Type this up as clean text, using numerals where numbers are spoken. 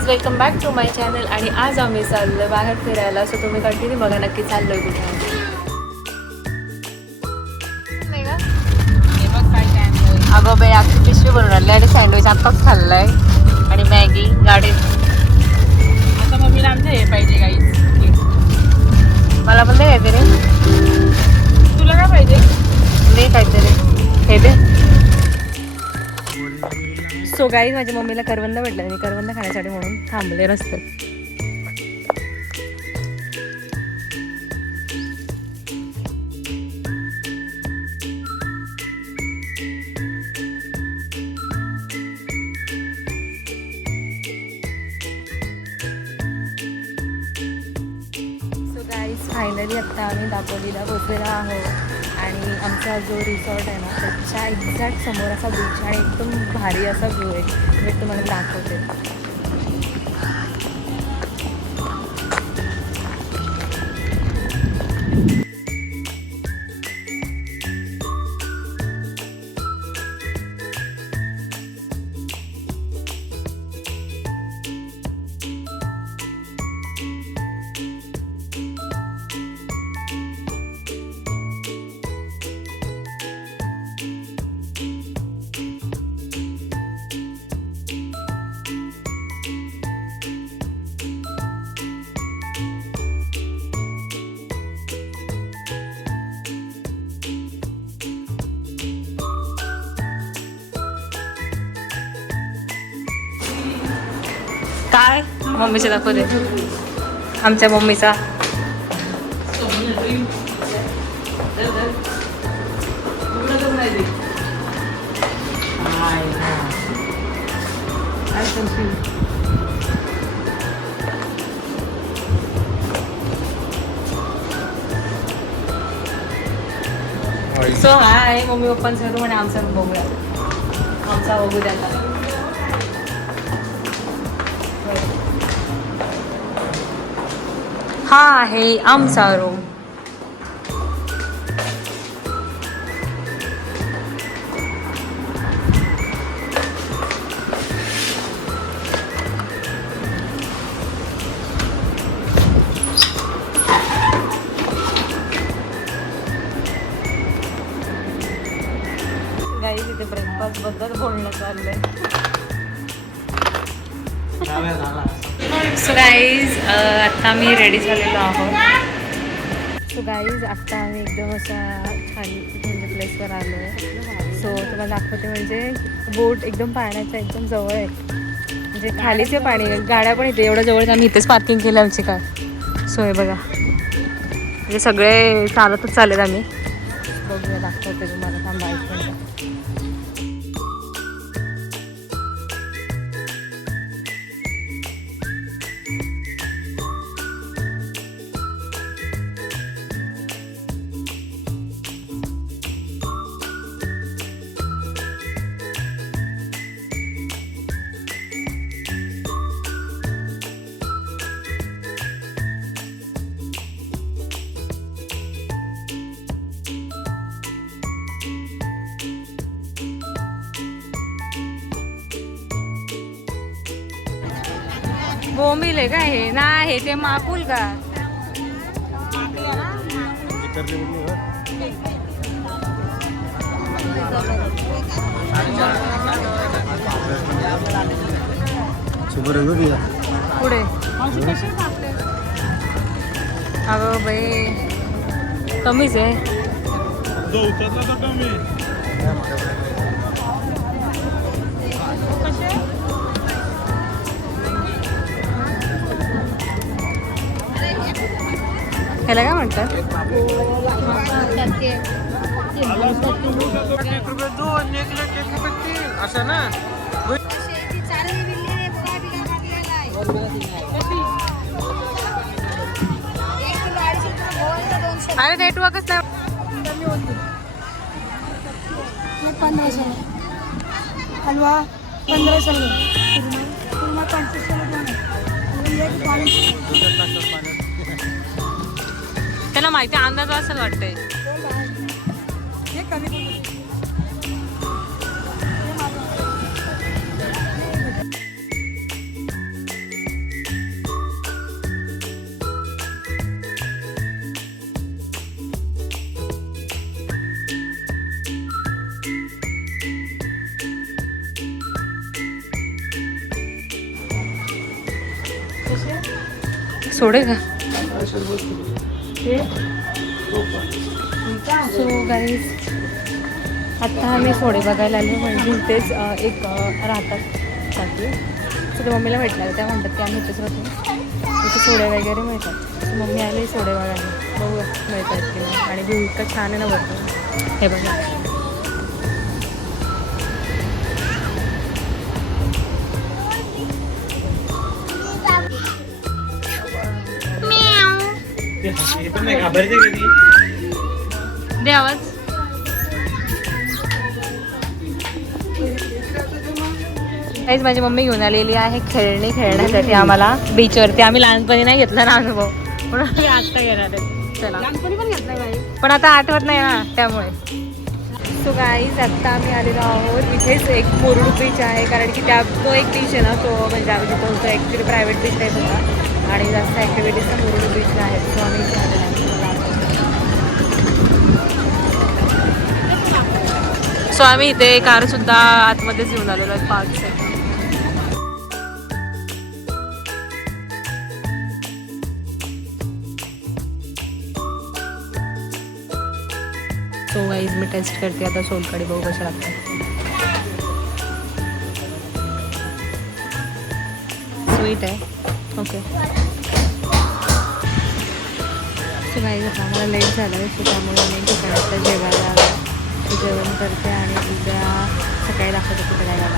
Guys, welcome back to my channel. आणि आज आम्ही चाललो बाहेर फिरायला. सो तुम्ही कंटिन्यू बघा, नक्की चाललोय कुठे. अगं बाई, अख्खी पिशवी बनवून आणली आणि सँडविच आत्ताच खाल्लाय आणि मॅगी गाडी. आता मम्मीला आमच्या हे पाहिजे गाईस. मला पण नाही काहीतरी. तुला काय पाहिजे? दे काहीतरी, हे दे. सो गाईज, माझ्या मम्मीला करवंद भेटलं. मी करवंद खाण्यासाठी म्हणून थांबले रस्त्यात. फायनली आत्ता आम्ही दापोलीला पोचलेलो आहोत. आणि आमचा जो रिसॉर्ट आहे ना, त्याच्या एक्झॅक्ट समोर असा बीच आणि एकदम भारी असा व्ह्यू आहे. मी तुम्हाला दाखवते. काय मम्मीचा दाखवते, आमच्या मम्मीचा. सो हाय, मम्मी पप्पांचा रूम आणि आमचा रूम बघूया. आमचा बघू द्या. हा आहे आमचा रूम. गाईज, इथे ब्रेकफास्ट बद्दल बोलणं चाललंय. सो गाईज, आत्ता मी रेडी झालेलो आहोत. सो गाईज, आत्ता आम्ही एकदम असा छान म्हणजे प्लेसवर आलो आहे. सो तुम्हाला दाखवते. म्हणजे बोट एकदम पाण्याच्या एकदम जवळ आहे. म्हणजे खालीचे पाणी, गाड्या पण इथे एवढ्या जवळ. आम्ही इथेच पार्किंग केलं आमची कार. सो हे बघा, म्हणजे सगळे चालतच चालेल आम्ही. बघूया, दाखवते तुम्हाला. थांबा एक मिनिट. बोंबील आहे का हे? नाही, ते माकुल का? पुढे अगं बाई, कमीच आहे. ह्याला काय म्हणतात? असं ना. अरे नेटवर्कच नाही. 1500 हलवा 1500 त्याला माहिती अंदाज असं वाटतंय. सोडे का सो गाईज आत्ता आम्ही सोडे बघायला आलो म्हणजे इथेच एक राहतात साठी सो ते मम्मीला भेटलं त्या म्हणतात की आम्ही इथेच राहतो इथे सोडे वगैरे मिळतात सो मम्मी आली सोडे बघायला बघू मिळतात की नाही आणि व्यू इतकं छान आहे ना बघतो हे बघा दे आवाज काहीच माझी मम्मी घेऊन आलेली आहे खेळणी खेळण्यासाठी आम्हाला बीचवरती आम्ही लहानपणी नाही घेतला ना अनुभव म्हणून आम्ही आत्ता घेणार आहे चला लहानपणी पण घेतलाय बाई. पण आता आठवत नाही ना त्यामुळे सो गाईज आत्ता आम्ही आलेलो आहोत इथेच एक मुरुड बीच आहे कारण की त्या तो एक बीच आहे ना तो म्हणजे आम्ही जिथं होतो ॲक्च्युली प्रायव्हेट बीच टाईप होता आणि जास्त ॲक्टिव्हिटीज तर मुरुड बीचला आहेत सो आम्ही इथे आलेलो आहे सो आम्ही इथे कारसुद्धा आतमध्येच घेऊन आलेलो आहे पार्कसाठी सो गाईज मी टेस्ट करते आता सोलकढी बघू कसं लागतं स्वीट आहे ओके सो गाईज आता आम्हाला लेट झालं आहे सो त्यामुळे मी ठिकाणी जेवायला आलं जेवण करते आणि उद्या सकाळी दाखवते कुठे जायला